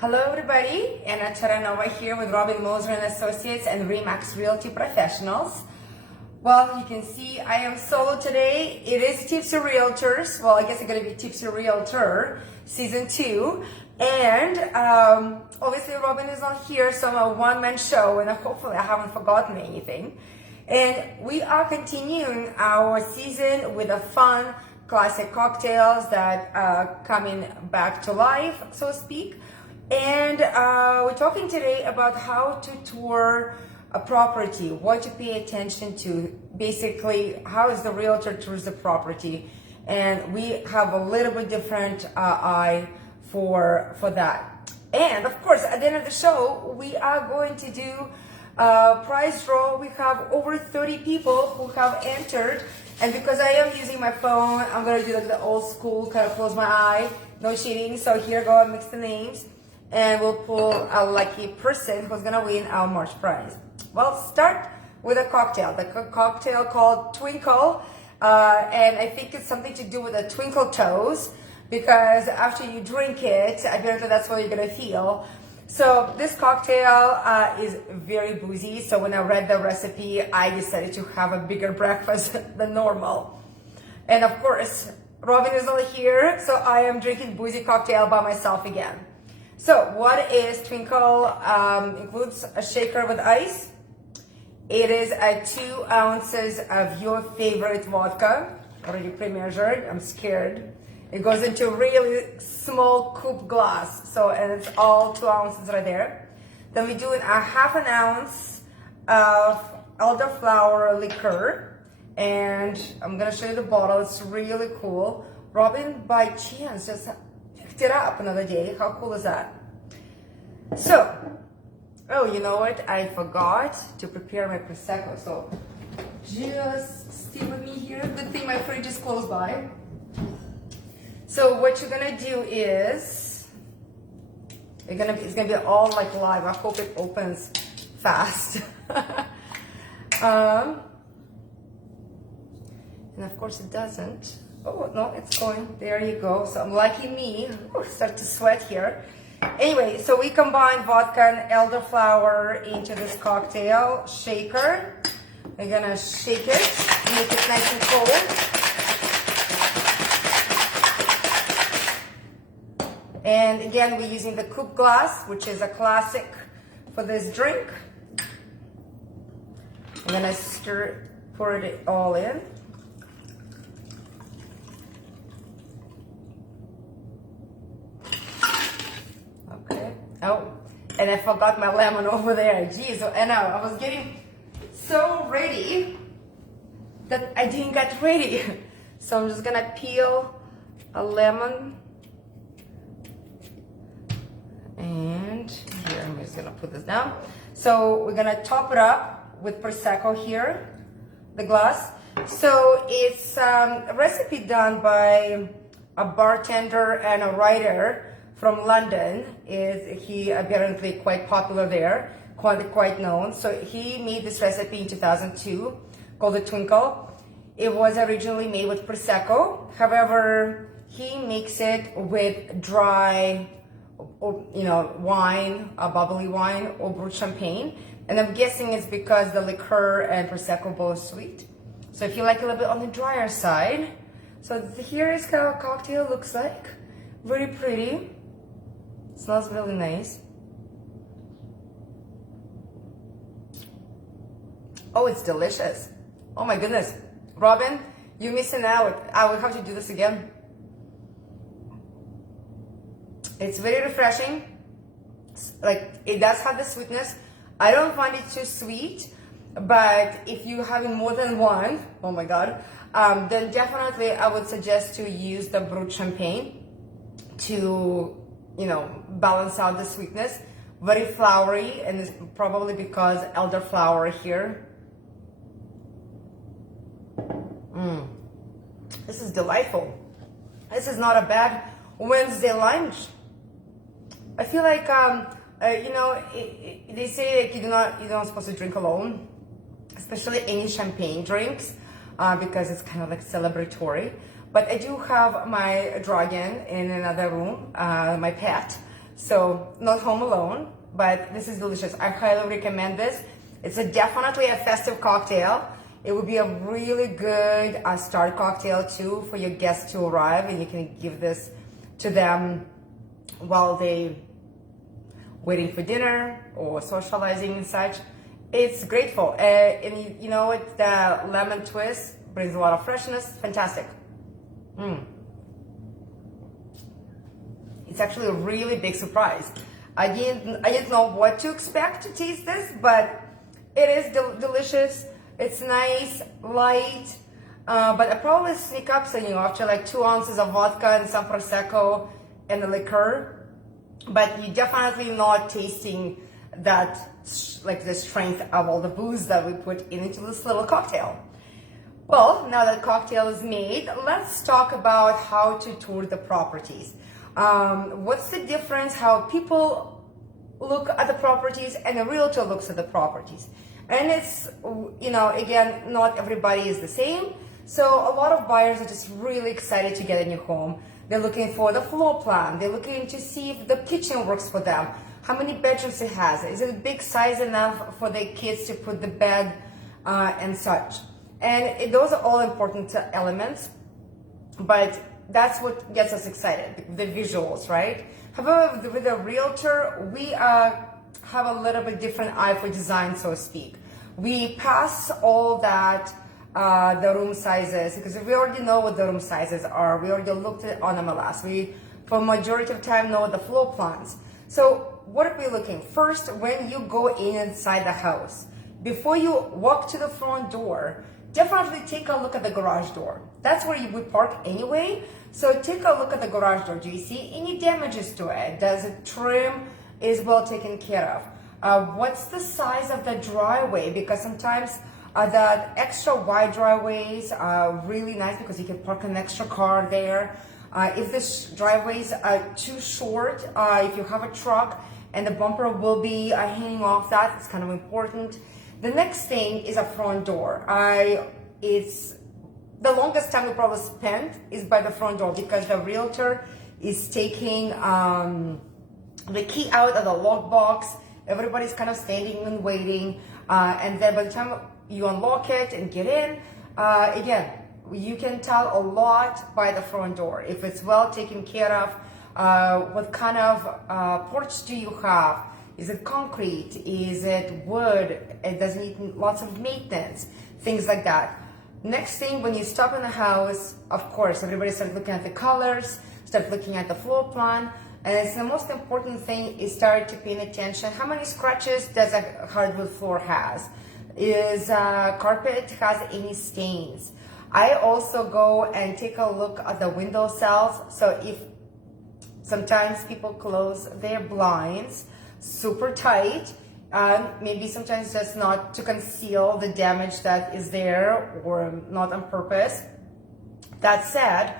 Hello everybody, Anna Charanova here with Robin Moser and Associates and Remax Realty Professionals. Well, you can see I am solo today. It is Tipsy Realtors. Well, I guess it's going to be Tipsy Realtor Season 2. And obviously Robin is not here, so I'm a one-man show and hopefully I haven't forgotten anything. And we are continuing our season with the fun classic cocktails that are coming back to life, so to speak. And we're talking today about how to tour a property, what to pay attention to, basically how is the realtor tours the property. And we have a little bit different eye for that. And of course, at the end of the show, we are going to do a prize draw. We have over 30 people who have entered. And because I am using my phone, I'm going to do like the old school, kind of close my eye, no cheating. So here I go, I mix the names. And we'll pull a lucky person who's gonna win our March prize. Well, start with a cocktail. The cocktail called Twinkle, and I think it's something to do with the twinkle toes, because after you drink it, apparently that's what you're gonna feel. So this cocktail is very boozy, so when I read the recipe, I decided to have a bigger breakfast than normal. And of course, Robin is not here, so I am drinking boozy cocktail by myself again. So what is Twinkle? Includes a shaker with ice. It is 2 ounces of your favorite vodka, already pre-measured. I'm scared. It goes into a really small coupe glass. So, and it's all 2 ounces right there. Then we do a half an ounce of elderflower liqueur. And I'm gonna show you the bottle. It's really cool. Robin, by chance, just picked it up another day. How cool is that? So, oh, you know what? I forgot to prepare my Prosecco. So, just stay with me here. Good thing my fridge is close by. So, what you're gonna do is, it's gonna be all like live. I hope it opens fast. And of course it doesn't. Oh, no, it's going. There you go. So, lucky me. Oh, start to sweat here. Anyway, so we combine vodka and elderflower into this cocktail shaker. We're gonna shake it, make it nice and cold. And again, we're using the coupe glass, which is a classic for this drink. I'm gonna pour it all in. Oh, and I forgot my lemon over there. Geez, and I was getting so ready that I didn't get ready. So I'm just gonna peel a lemon. And here, I'm just gonna put this down. So we're gonna top it up with Prosecco here, the glass. So it's a recipe done by a bartender and a writer from London. He apparently quite popular there, quite known. So he made this recipe in 2002 called the Twinkle. It was originally made with Prosecco. However, he makes it with dry, wine, a bubbly wine, or brut champagne. And I'm guessing it's because the liqueur and Prosecco both sweet. So if you like a little bit on the drier side. So here is how a cocktail looks like. Very pretty. Smells really nice. Oh, it's delicious. Oh my goodness. Robin, you're missing out. I will have to do this again. It's very refreshing. Like, it does have the sweetness. I don't find it too sweet, but if you're having more than one, oh my God, then definitely I would suggest to use the brut champagne to balance out the sweetness. Very flowery, and it's probably because elderflower here. This is delightful. This is not a bad Wednesday lunch. I feel like, they say like you're not supposed to drink alone, especially any champagne drinks, because it's kind of like celebratory. But I do have my dragon in another room, my pet. So not home alone, but this is delicious. I highly recommend this. It's definitely a festive cocktail. It would be a really good start cocktail too for your guests to arrive, and you can give this to them while they waiting for dinner or socializing and such. It's grateful. And you know what, the lemon twist brings a lot of freshness. Fantastic. It's actually a really big surprise. I didn't know what to expect to taste this, but it is delicious. It's nice, light, but I probably sneak up on you after like 2 ounces of vodka and some Prosecco and the liquor, but you're definitely not tasting that, like the strength of all the booze that we put into this little cocktail. Well, now that cocktail is made, let's talk about how to tour the properties. What's the difference how people look at the properties and a realtor looks at the properties? And it's, you know, again, not everybody is the same. So a lot of buyers are just really excited to get a new home. They're looking for the floor plan. They're looking to see if the kitchen works for them. How many bedrooms it has. Is it a big size enough for the kids to put the bed and such? And those are all important elements, but that's what gets us excited, the visuals, right? However, with a realtor, we have a little bit different eye for design, so to speak. We pass all that, the room sizes, because we already know what the room sizes are. We already looked at on MLS. We, for majority of time, know the floor plans. So what are we looking? First, when you go inside the house, before you walk to the front door, definitely take a look at the garage door. That's where you would park anyway. So take a look at the garage door. Do you see any damages to it? Does it trim? Is well taken care of? What's the size of the driveway? Because sometimes the extra wide driveways are really nice because you can park an extra car there. If the driveways are too short, if you have a truck and the bumper will be hanging off that, it's kind of important. The next thing is a front door. It's the longest time we probably spent is by the front door because the realtor is taking the key out of the lockbox. Everybody's kind of standing and waiting, and then by the time you unlock it and get in, again, you can tell a lot by the front door. If it's well taken care of, what kind of porch do you have? Is it concrete? Is it wood? It doesn't need lots of maintenance, things like that. Next thing, when you stop in the house, of course, everybody starts looking at the colors, start looking at the floor plan, and it's the most important thing is start to pay attention. How many scratches does a hardwood floor has? Is carpet has any stains? I also go and take a look at the window cells. So if sometimes people close their blinds super tight, maybe sometimes just not to conceal the damage that is there or not on purpose. That said,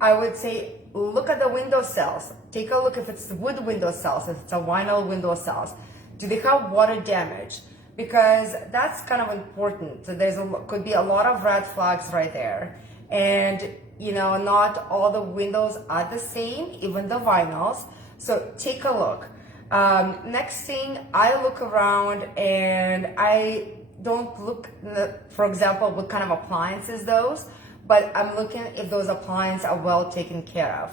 I would say look at the window cells. Take a look if it's wood window cells, if it's a vinyl window cells. Do they have water damage? Because that's kind of important. So could be a lot of red flags right there. And you know, not all the windows are the same, even the vinyls. So take a look. Next thing, I look around and I don't look, for example, what kind of appliances those, but I'm looking if those appliances are well taken care of.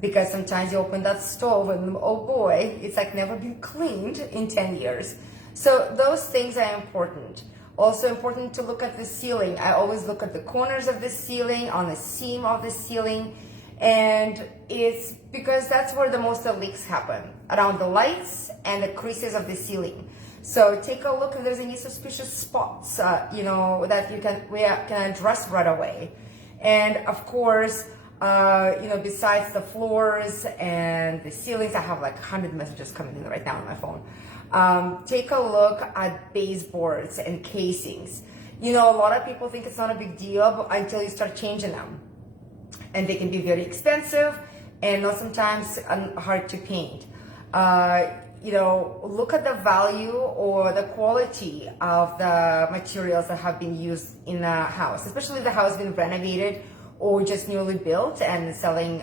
Because sometimes you open that stove and oh boy, it's like never been cleaned in 10 years. So those things are important. Also important to look at the ceiling. I always look at the corners of the ceiling, on the seam of the ceiling, and it's because that's where the most of leaks happen, around the lights and the creases of the ceiling. So take a look if there's any suspicious spots, you know, that we can address right away. And of course, you know, besides the floors and the ceilings, I have like 100 messages coming in right now on my phone. Take a look at baseboards and casings. You know, a lot of people think it's not a big deal until you start changing them. And they can be very expensive and not sometimes hard to paint. You know, look at the value or the quality of the materials that have been used in a house, especially if the house has been renovated or just newly built and selling,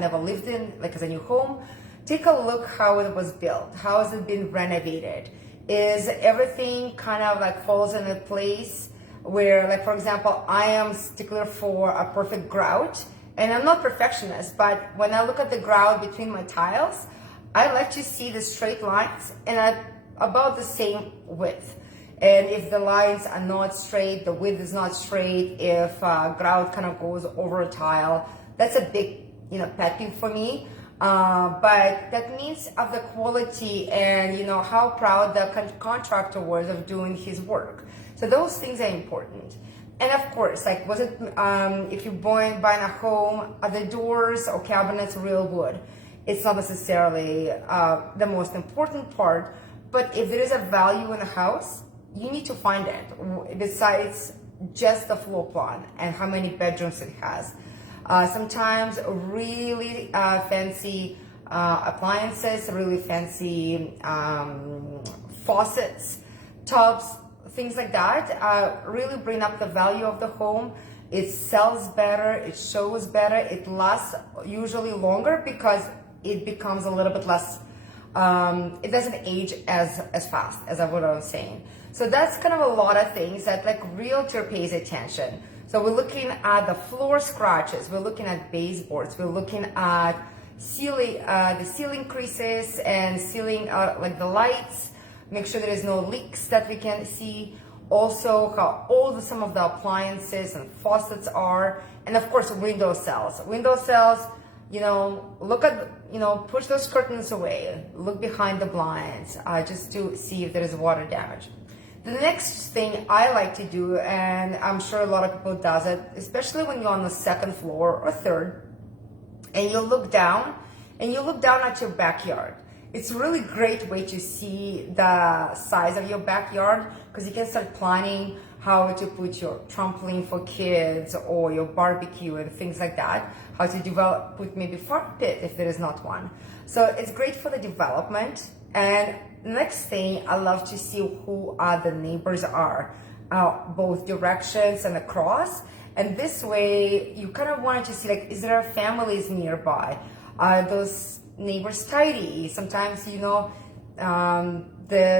never lived in, like as a new home. take a look how it was built. How has it been renovated? Is everything kind of like falls into place where, like, for example, I am stickler for a perfect grout, and I'm not perfectionist, but when I look at the grout between my tiles, I like to see the straight lines and at about the same width. And if the lines are not straight, the width is not straight, if grout kind of goes over a tile, that's a big, pet peeve for me. But that means of the quality and, how proud the contractor was of doing his work. So those things are important. And of course, like, was it, if you're buying a home, are the doors or cabinets real wood? It's not necessarily the most important part, but if there is a value in the house, you need to find it, besides just the floor plan and how many bedrooms it has. Sometimes really fancy appliances, really fancy faucets, tubs, things like that really bring up the value of the home. It sells better, it shows better, it lasts usually longer because it becomes a little bit less, it doesn't age as fast as what I was saying. So that's kind of a lot of things that like Realtor pays attention. So we're looking at the floor scratches, we're looking at baseboards, we're looking at ceiling, the ceiling creases and ceiling, like the lights, make sure there is no leaks that we can see. Also how old some of the appliances and faucets are, and of course window cells. Window cells, look at, push those curtains away, look behind the blinds, just to see if there is water damage. The next thing I like to do, and I'm sure a lot of people does it, especially when you're on the second floor or third, and you look down at your backyard. It's a really great way to see the size of your backyard, because you can start planning how to put your trampoline for kids or your barbecue and things like that, how to put maybe fire pit if there is not one. So it's great for the development. And next thing, I love to see who the neighbors are, both directions and across. And this way, you kind of want to see, like, is there families nearby? Are those neighbors tidy? Sometimes, the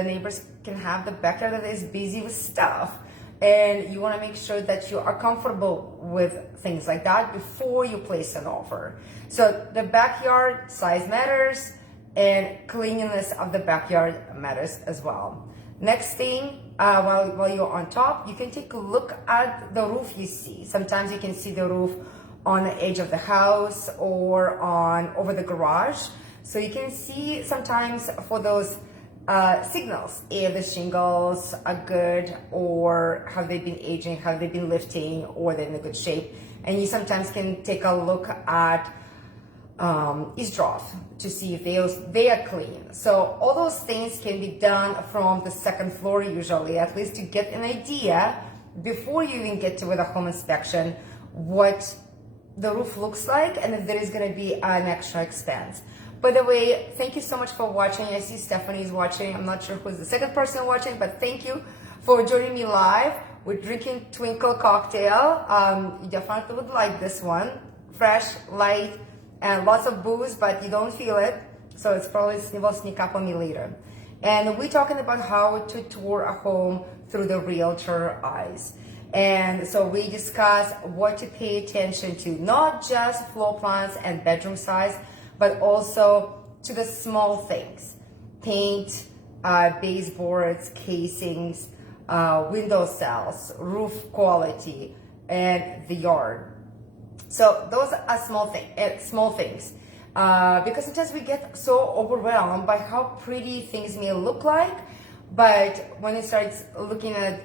neighbors can have the backyard that is busy with stuff. And you want to make sure that you are comfortable with things like that before you place an offer. So the backyard size matters, and cleanliness of the backyard matters as well. Next thing, while you're on top, you can take a look at the roof you see. Sometimes you can see the roof on the edge of the house or over the garage. So you can see sometimes for those signals, if the shingles are good, or have they been aging, have they been lifting, or they're in a good shape. And you sometimes can take a look at eavesdrop to see if they are clean. So all those things can be done from the second floor usually, at least to get an idea before you even get to the home inspection what the roof looks like and if there is going to be an extra expense. By the way, thank you so much for watching. I see Stephanie is watching. I'm not sure who's the second person watching, but thank you for joining me live. We're drinking Twinkle Cocktail. You definitely would like this one. Fresh, light, and lots of booze, but you don't feel it. So it's probably will sneak up on me later. And we're talking about how to tour a home through the Realtor eyes. And so we discuss what to pay attention to, not just floor plans and bedroom size, but also to the small things: paint, baseboards, casings, window cells, roof quality, and the yard. So those are small things. Because sometimes we get so overwhelmed by how pretty things may look like, but when it starts looking at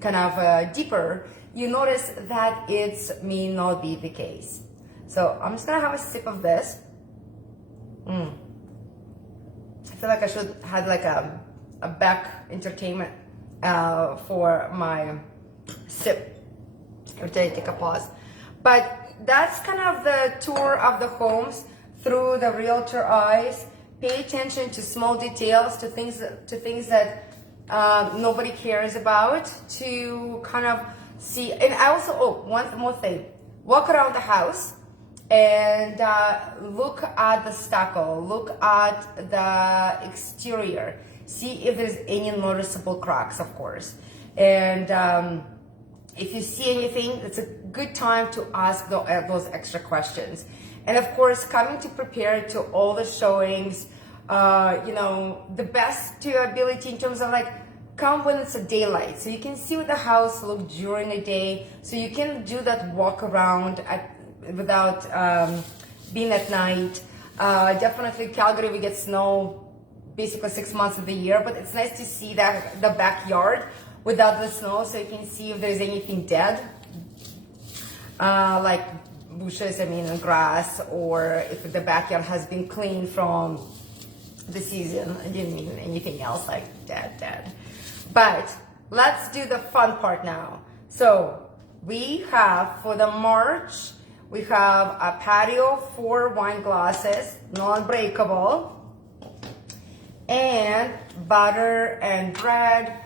kind of deeper, you notice that it may not be the case. So I'm just gonna have a sip of this. I feel like I should have like a back entertainment for my sip. Every time I take a pause. But that's kind of the tour of the homes through the Realtor eyes. Pay attention to small details, to things that nobody cares about, to kind of see. And I also, one more thing, walk around the house And look at the stucco, look at the exterior, see if there's any noticeable cracks, of course. And if you see anything, it's a good time to ask those extra questions. And of course, coming to prepare to all the showings, the best to your ability in terms of like, come when it's a daylight, so you can see what the house look during the day, so you can do that walk around without being at night. Definitely Calgary, we get snow basically 6 months of the year, but it's nice to see that the backyard without the snow, so you can see if there's anything dead, like bushes, and grass, or if the backyard has been cleaned from the season. I didn't mean anything else like dead. But let's do the fun part now. So we have, for the March, we have a patio, 4 wine glasses, non-breakable, and butter and bread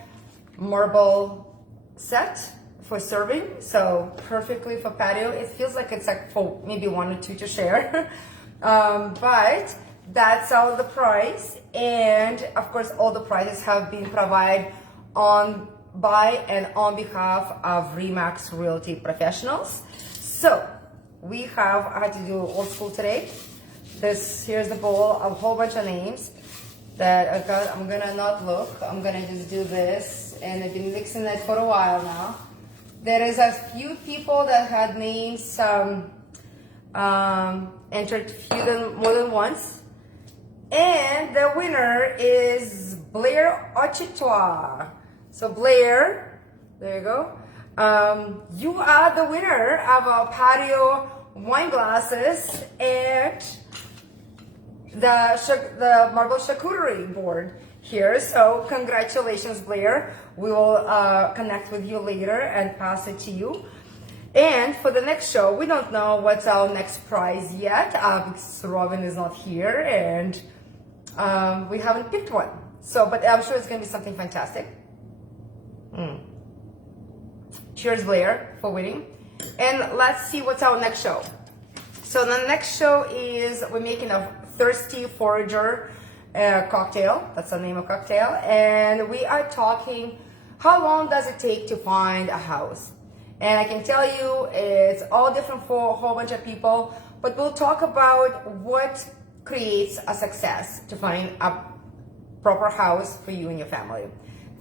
marble set for serving. So perfectly for patio. It feels like it's like for maybe 1 or 2 to share. But that's all the price. And of course, all the prices have been provided by and on behalf of Remax Realty Professionals. So we have, I had to do old school today. Here's the bowl of a whole bunch of names that I've got. I'm gonna not look. I'm gonna just do this, and I've been mixing that for a while now. There is a few people that had names entered more than once, and the winner is Blair Ochitoa. So Blair, there you go. You are the winner of our patio wine glasses and the marble charcuterie board here. So congratulations, Blair. We will connect with you later and pass it to you. And for the next show, we don't know what's our next prize yet because Robin is not here and we haven't picked one. So, but I'm sure it's going to be something fantastic. Cheers, Blair, for winning. And let's see what's our next show. So the next show is we're making a Thirsty Forager cocktail. That's the name of cocktail. And we are talking, how long does it take to find a house? And I can tell you it's all different for a whole bunch of people, but we'll talk about what creates a success to find a proper house for you and your family.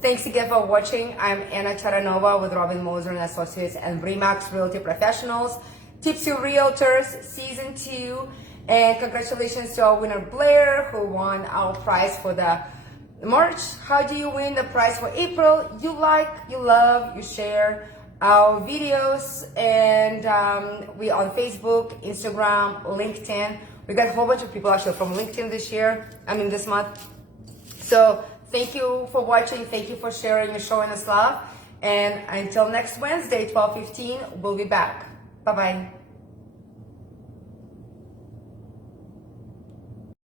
Thanks again for watching. I'm Anna Charanova with Robin Moser and Associates and Remax Realty Professionals, Tipsy Realtors, Season 2. And congratulations to our winner, Blair, who won our prize for the March. How do you win the prize for April? You like, you love, you share our videos, and we on Facebook, Instagram, LinkedIn. We got a whole bunch of people actually from LinkedIn this month. So thank you for watching. Thank you for sharing and showing us love. And until next Wednesday, 12:15, we'll be back. Bye-bye.